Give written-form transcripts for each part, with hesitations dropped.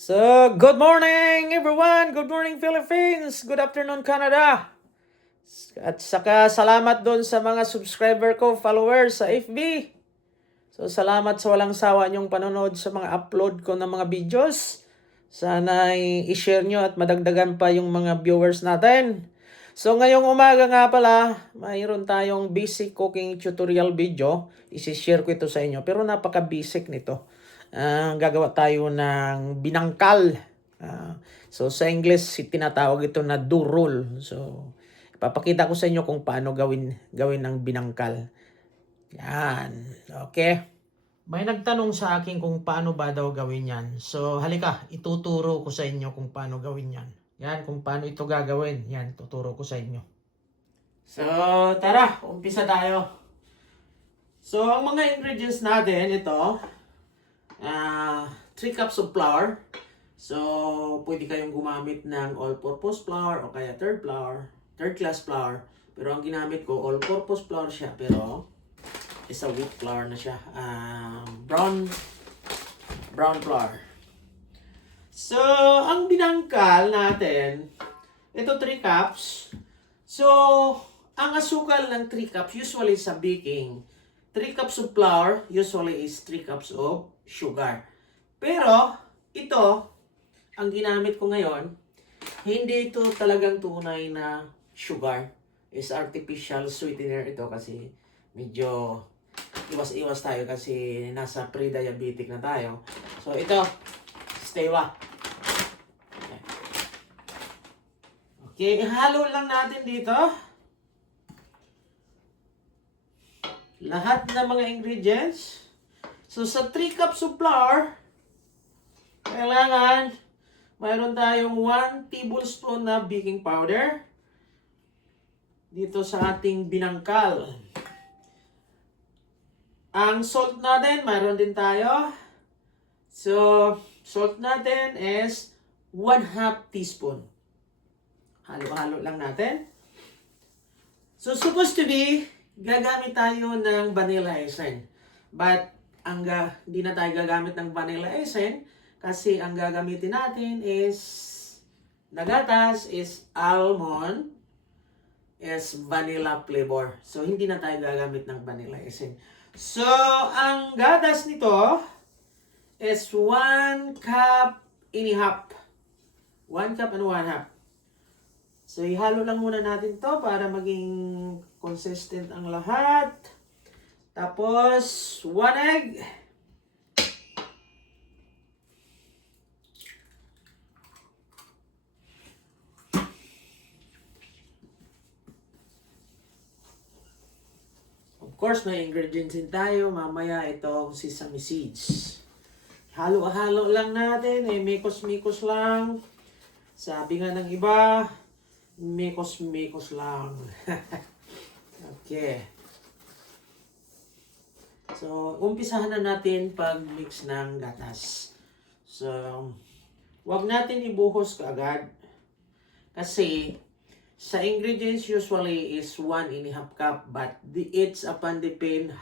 So, good morning everyone! Good morning Philippines! Good afternoon Canada! At saka salamat doon sa mga subscriber ko, followers sa FB. So, salamat sa walang sawa niyong panonood sa mga upload ko ng mga videos. Sana i-share nyo at madagdagan pa yung mga viewers natin. So, ngayong umaga nga pala, mayroon tayong basic cooking tutorial video. I-share ko ito sa inyo. Pero napaka-basic nito. Gagawa tayo ng binangkal. So, sa English, tinatawag ito na durol. So, ipapakita ko sa inyo kung paano gawin ng binangkal. Yan. Okay. May nagtanong sa akin kung paano ba daw gawin yan. So, halika, ituturo ko sa inyo kung paano gawin yan. Yan, kung paano ito gagawin. Yan, tuturo ko sa inyo. So, tara, umpisa tayo. So, ang mga ingredients natin, ito, 3 cups of flour. So, pwede kayong gumamit ng all-purpose flour o kaya third class flour. Pero ang ginamit ko, all-purpose flour siya, pero is a wheat flour na siya. Brown flour. So, ang binangkal natin, ito 3 cups. So, ang asukal ng 3 cups, usually sa baking, 3 cups of flour, usually is 3 cups of sugar. Pero, ito, ang ginamit ko ngayon, hindi ito talagang tunay na sugar. Is artificial sweetener ito kasi medyo iwas-iwas tayo kasi nasa pre-diabetic na tayo. So, ito, stevia. Okay, ihalo lang natin dito. Lahat ng mga ingredients. So, sa 3 cups of flour, kailangan mayroon tayong 1 tablespoon na baking powder dito sa ating binangkal. Ang salt natin, mayroon din tayo. So, salt natin is 1/2 teaspoon. Halo-halo lang natin. So, supposed to be, gagamit tayo ng vanilla essence. But, hindi na tayo gagamit ng vanilla essence kasi ang gagamitin natin is nagatas, is almond, is vanilla flavor. So, hindi na tayo gagamit ng vanilla essence. So, ang gatas nito is 1 cup and a half. 1 cup and 1/2. So, ihalo lang muna natin to para maging consistent ang lahat. Tapos, 1 egg. Of course, may ingredients din tayo. Mamaya itong sesame seeds. Halo-halo lang natin. Mikos-mikos lang. Sabi nga ng iba, mikos-mikos lang. Okay. So, umpisahan na natin pag-mix ng gatas. So, wag natin ibuhos kaagad. Kasi, sa ingredients usually is 1.5 cup. But it's upon depend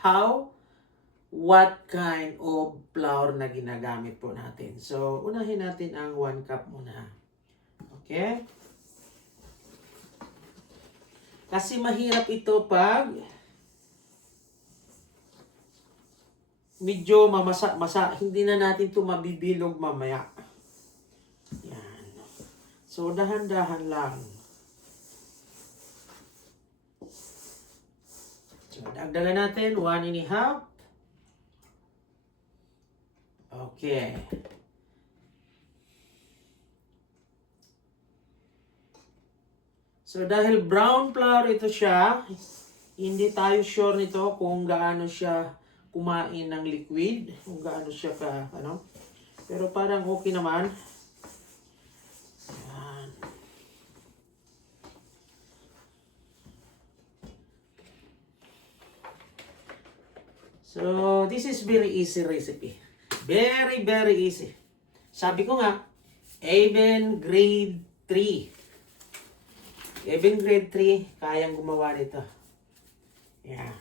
what kind of flour na ginagamit po natin. So, unahin natin ang 1 cup muna. Okay? Kasi mahirap ito pag medyo mamasa-masa. Hindi na natin ito mabibilog mamaya. Yan. So, dahan-dahan lang. So, dagdagan natin 1.5. Okay. So, dahil brown flour ito siya, hindi tayo sure nito kung gaano siya kumain ng liquid, kung gaano siya pero parang okay naman. Yan. So, this is very easy recipe. Very, very easy. Sabi ko nga, even grade 3. Even grade 3, kayang gumawa nito. Yeah.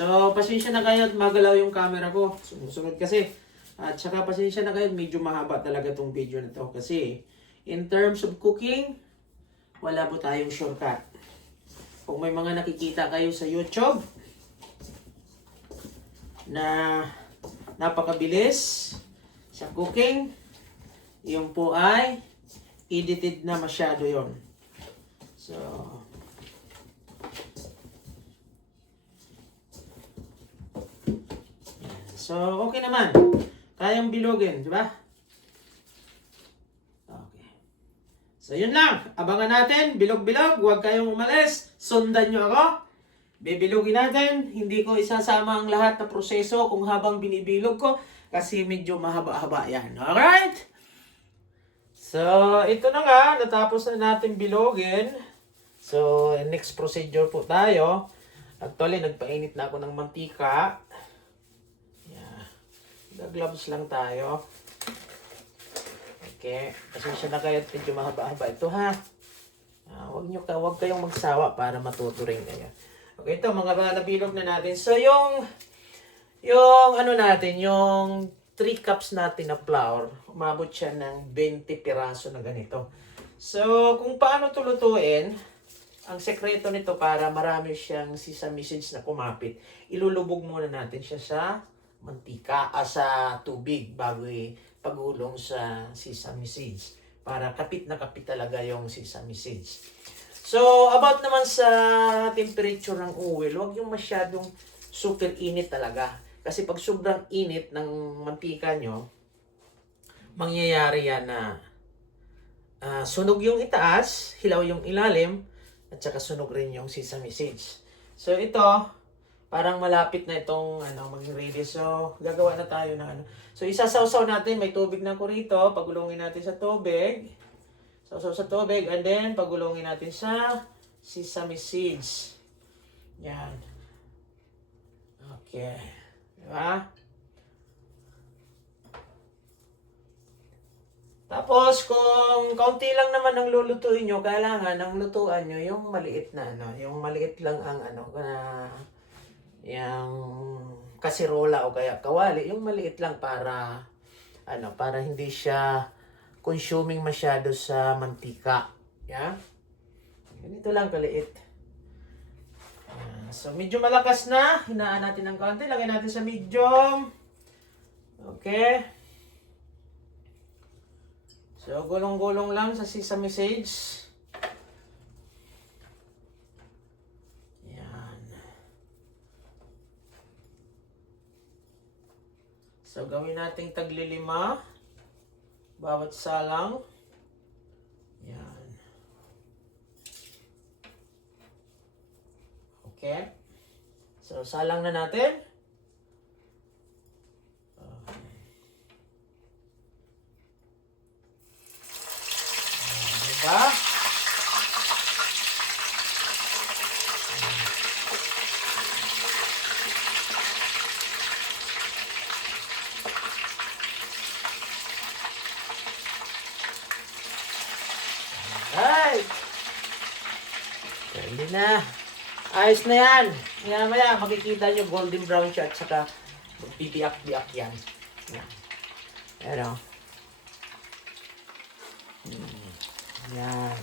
So, pasensya na kayo at magalaw yung camera ko. Sumusunod kasi At saka pasensya na kayo, medyo mahaba talaga tong video na to. Kasi in terms of cooking, wala po tayong shortcut. Kung may mga nakikita kayo sa YouTube na napakabilis sa cooking, yung po ay edited na masyado yon. So, okay naman. Kayang bilogin, di ba? Okay. So, yun lang. Abangan natin. Bilog-bilog. Huwag kayong umalis. Sundan nyo ako. Bibilogin natin. Hindi ko isasama ang lahat na proseso kung habang binibilog ko. Kasi medyo mahaba-haba yan. Alright? So, ito na nga. Natapos na natin bilogin. So, next procedure po tayo. Actually, nagpainit na ako ng mantika. Gloves lang tayo. Okay. Pasensya na kayo at medyo mahaba-haba ito ha. Huwag kayong magsawa para matuto rin kayo. Okay, ito mga nabilog na natin. So yung ano natin, yung 3 cups natin na flour, umabot siya ng 20 piraso na ganito. So kung paano ito lutuin, ang sekreto nito para marami siyang sesame seeds na kumapit, ilulubog muna natin siya sa mantika sa tubig bago pagulong sa sesame seeds para kapit na kapit talaga yung sesame seeds. So about naman sa temperature ng oil, huwag yung masyadong super init talaga kasi pag sobrang init ng mantika nyo, mangyayari yan na sunog yung itaas, hilaw yung ilalim, at saka sunog rin yung sesame seeds. So ito parang malapit na itong maging ready. So, gagawa na tayo ng So, isasawsaw natin. May tubig na ko rito. Pagulungin natin sa tubig. Sausaw sa tubig. And then, pagulungin natin sa sesame seeds. Yan. Okay. Diba? Tapos, kung kaunti lang naman ang lulutuin nyo, kailangan ang lutuan nyo yung maliit na yung maliit lang ang yung kasirola o kaya kawali, yung maliit lang para para hindi siya consuming masyado sa mantika. Yeah? Ganito lang kaliit. So medyo malakas na, hinaan natin ng konti, lagay natin sa medium. Okay. So gulong-gulong lang sa sesame seeds. So, gawin nating tagli-5 bawat salang. Yan. Okay. So, salang na natin. Diba? Alright. Pwede na. Ayos na yan. Maya makikita nyo golden brown siya at saka bibiyak-biyak yan. Yan o. Yan.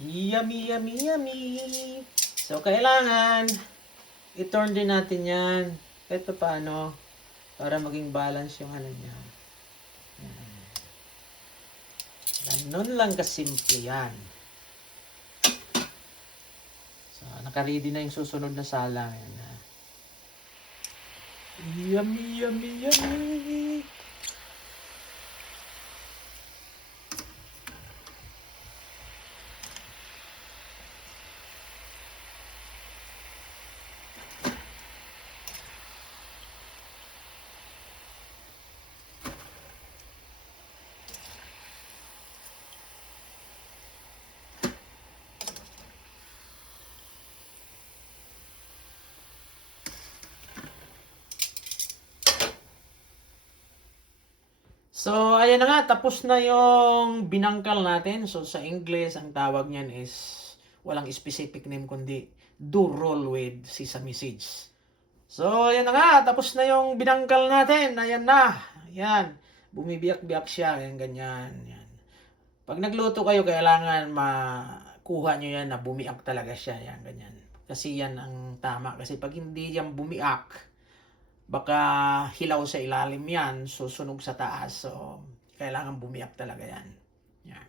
Yummy, yummy, yummy. So, kailangan i-turn din natin yan. Kahit paano para maging balance yung niya. Ganun lang kasimple yan. So, naka-ready na yung susunod na salang. Yummy, yummy, yummy. So, ayan na nga, tapos na yung binangkal natin. So, sa English, ang tawag niyan is, walang specific name kundi, do roll with sesame seeds. So, ayan na nga, tapos na yung binangkal natin. Ayan na. Ayan. Bumibiyak-biyak siya. Ayan, ganyan. Ayan. Pag nagluto kayo, kailangan makuha nyo yan na bumiak talaga siya. Ayan, ganyan. Kasi yan ang tama. Kasi pag hindi yan bumiak, baka hilaw sa ilalim yan, susunog sa taas. So, kailangan bumiyak talaga yan. Yan.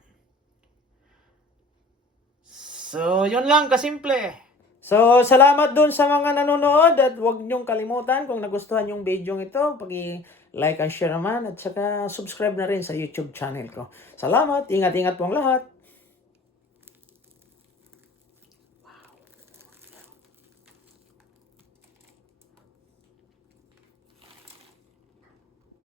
So, yun lang, kasimple. So, salamat dun sa mga nanonood at huwag niyong kalimutan kung nagustuhan yung video ito, pag-like and share naman at saka subscribe na rin sa YouTube channel ko. Salamat, ingat-ingat po ang lahat.